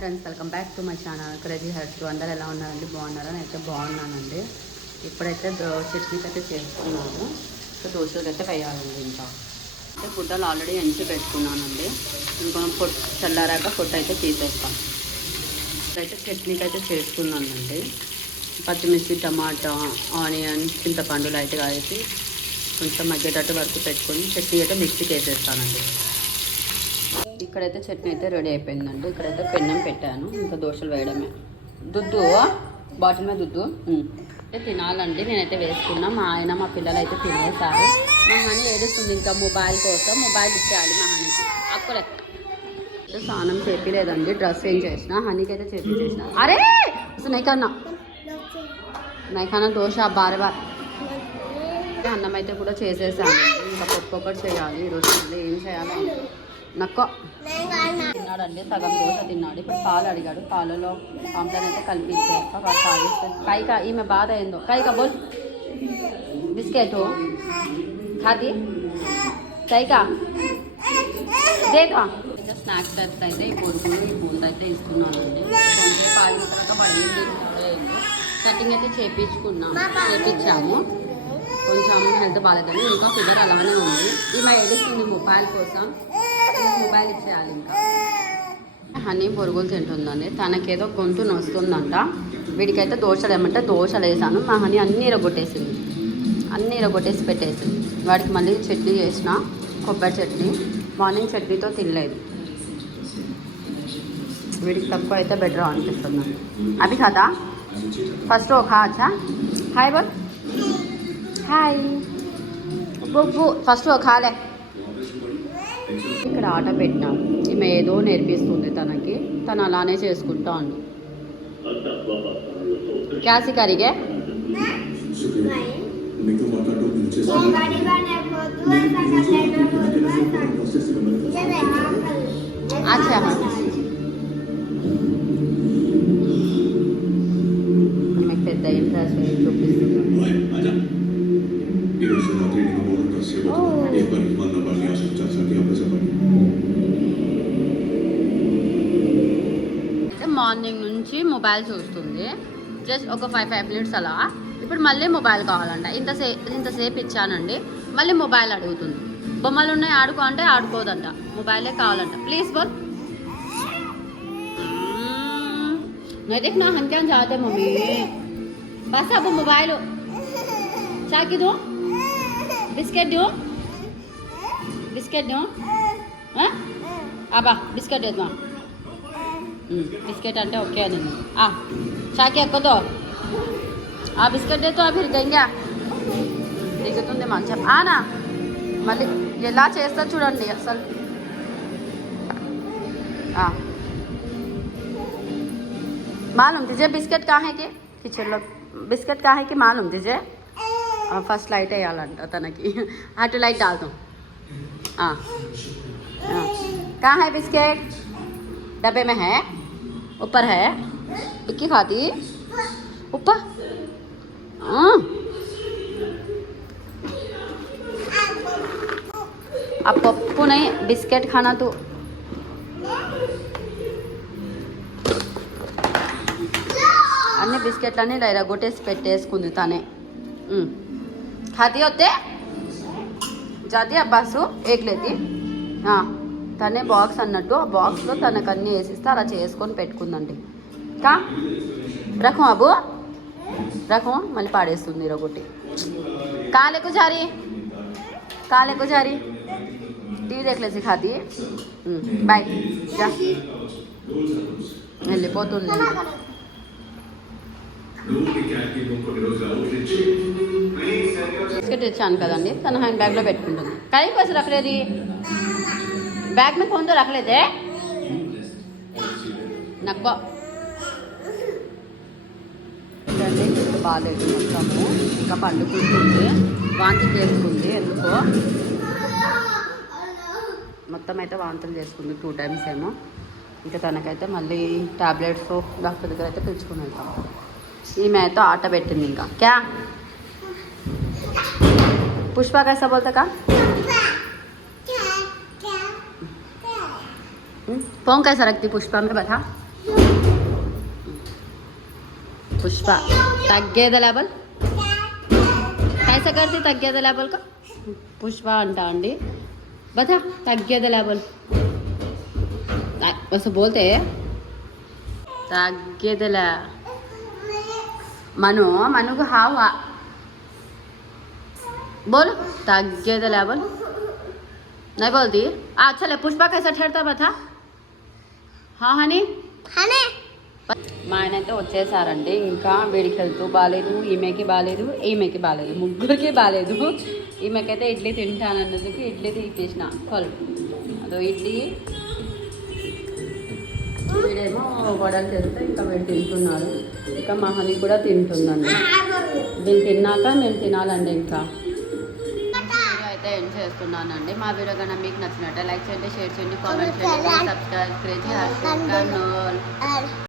Friends welcome back to my channel crazy hertz. అందరూ ఎలా ఉన్నారండి? బాగున్నారా? నేనైతే బాగున్నానండి. ఇప్పుడైతే చట్నీకి అయితే చేసుకున్నాను. సో దోశలకి అయితే వేయాలండి. ఇంకా అయితే గుడ్డలు ఆల్రెడీ ఎంచి పెట్టుకున్నానండి. ఇంకా పొట్టు చల్లారాక పొట్టు అయితే తీసేస్తాను. ఇప్పుడైతే చట్నీకి అయితే చేసుకున్నానండి. పచ్చిమిర్చి, టమాటా, ఆనియన్, చింతపండు లైట్గా వేసి కొంచెం మగ్గేటట్టు వరకు పెట్టుకొని చట్నీ అయితే మిక్సీకి వేసేస్తానండి. ఇక్కడైతే చట్నీ అయితే రెడీ అయిపోయిందండి. ఇక్కడైతే పెన్నం పెట్టాను. ఇంకా దోశలు వేయడమే. దుద్దు బాటిల్ మీద దుద్దు అయితే తినాలండి. నేనైతే వేసుకున్నా. మా ఆయన మా పిల్లలు అయితే తినేసారు. మా హనీ ఏడుస్తుంది ఇంకా మొబైల్ కోసం. మొబైల్ ఇచ్చేయాలి మా హనీకి. అక్కడే స్నానం చేపిలేదండి. డ్రెస్ ఏం చేసిన హనీకి అయితే చేపించేసిన. అరే అసలు నైకన్నా దోశ బారే అన్నం అయితే కూడా చేసేసాను. ఇంకా ఒక్కొక్కటి చేయాలి. ఈరోజు ఏం చేయాలి నక్కో తిన్నాడండి. సగం దోశ తిన్నాడు. ఇప్పుడు పాలు అడిగాడు. పాలలో కాంప్లైన్ అయితే కలిపించేస్తా. కైకా ఈమె బాధ ఏందో. కైకా బోల్ బిస్కెట్ ఖాతి కైకా దేకా. ఇంకా స్నాక్స్ టైప్స్ అయితే ఈ పొరుగులు ఈ బూంద అయితే ఇస్తున్నానండి. పాలు తర్వాత పడింది. కటింగ్ అయితే చేపించాము. కొంచెం హెల్త్ బాగాలేదని ఇంకా ఫీవర్ అలానే ఉంది. ఈమె ఏడుస్తుంది మొబైల్ కోసం. మొబైల్ ఇచ్చేయాలి. ఇంకా హనీ పొరుగులు తింటుందండి. తనకేదో గొంతు నొస్తుందంట. వీడికైతే దోశలు ఏమంటే దోశలు వేసాను. మా హనీ అన్నీ ఇరగొట్టేసింది. అన్నీ ఇరగొట్టేసి పెట్టేసింది. వాడికి మళ్ళీ చట్నీ చేసిన కొబ్బరి చట్నీ. మార్నింగ్ చట్నీతో తినలేదు. వీడికి తక్కువ అయితే బెటర్ అనిపిస్తుంది. అవి కదా ఫస్ట్ ఒక అచ్చా హాయ్ బోల్ హాయ్ బొబ్బు ఫస్ట్ ఒక ఖాలే. ఇక్కడ ఆట పెట్టినాం. ఈమె ఏదో నేర్పిస్తుంది తనకి. తను అలానే చేసుకుంటా ఉంది. క్యాసి కరిగే అచ్చా మీకు పెద్ద ఇంట్రెస్ట్ చూపిస్తుంది. మార్నింగ్ నుంచి మొబైల్ చూస్తుంది. జస్ట్ ఒక 5 మినిట్స్ అలా. ఇప్పుడు మళ్ళీ మొబైల్ కావాలంట. ఇంతసేపు ఇచ్చానండి. మళ్ళీ మొబైల్ అడుగుతుంది. బొమ్మలు ఉన్నాయి ఆడుకో అంటే ఆడుకోదంట. మొబైలే కావాలంట. ప్లీజ్ బోల్ नहीं देखना हम क्या चाहते मम्मी बस अब मोबाइल चाकी दो बिस्किट दो అబ్బా బిస్కెట్ వేద్దాం. బిస్కెట్ అంటే ఓకే నేను చాకి ఎక్కదో ఆ బిస్కెట్ తో అవి గంగా దిగుతుంది మంచం. ఆనా మళ్ళీ ఎలా చేస్తా చూడండి అసలు. मालूम तुझे बिस्किट कहाँ है कि किचन లో बिस्किट कहाँ है कि मालूम तुझे. फर्स्ट लाइट వేయాలంట తనకి. అటు లైట్ डालता कहाँ है बिस्किट? डब्बे में है ऊपर है. इक्की खाती ऊपर अब पप्पू नहीं बिस्किट खाना तो అన్ని బిస్కెట్లన్నీ ఇలా గొట్టేసి పెట్టేసుకుంది తనే. ఖాతీ వస్తే జాతి అబ్బాసు ఏకలేది తనే బాక్స్ అన్నట్టు ఆ బాక్స్లో తనకు అన్నీ వేసిస్తే అలా చేసుకొని పెట్టుకుందండి. కా రకం అబు రకం మళ్ళీ పాడేస్తుంది ఇరగొట్టి. కాలేకు జారీ టీవీ దేఖలేసి ఖాతీ బాయ్ వెళ్ళిపోతుంది. బిస్కెట్ తెచ్చాను కదండి. తన హ్యాండ్ బ్యాగ్లో పెట్టుకుంటుంది. కहीं पैसे रख ले रही बैग में फोन तो रख लेते నక్కో బాగాలేదు మొత్తము. ఇంకా పండుకుంటుంది. వాంతులు చేసుకుంది. ఎందుకో మొత్తం అయితే వాంతులు చేసుకుంది 2 times ఏమో. ఇంకా తనకైతే మళ్ళీ టాబ్లెట్స్ డాక్టర్ దగ్గర అయితే పిలుచుకుని వెళ్తాం. ఈమె అయితే ఆట పెట్టింది. ఇంకా క్యా पुष्पा कैसा बोलता का फोन कैसा रखती पुष्पा में बता. पुष्पा तग्गेद लेवल कैसा करती तग्गेद लेवल का पुष्पा अंटा अंडी बता तग्गेद लेवल बस बोलते तग्गेद ले मनु मनु को हाँ हुआ बोल तग्गेद लेवल नहीं बोलती अच्छा ले पुष्पा कैसा ठहरता बता हाँ हनी हनी మా ఆయన అయితే వచ్చేసారండి ఇంకా వీడికి హెల్త్ బాగాలేదు ఈమెకి బాగాలేదు ముగ్గురికి బాగాలేదు ఈమెకైతే ఇడ్లీ తింటానన్నందుకు ఇడ్లీ తీసేసిన అదో ఇడ్లీ వీడేమో వడలు చేస్తే ఇంకా వీడు తింటున్నారు ఇంకా మా హనీ కూడా తింటుందండి వీళ్ళు తిన్నాక మేము తినాలండి ఇంకా అయితే ఎండ్ చేస్తున్నానండి మా వీడియో కన్నా మీకు నచ్చినట్టే లైక్ చేయండి షేర్ చేయండి కామెంట్ చేయండి సబ్స్క్రైబ్ చేయండి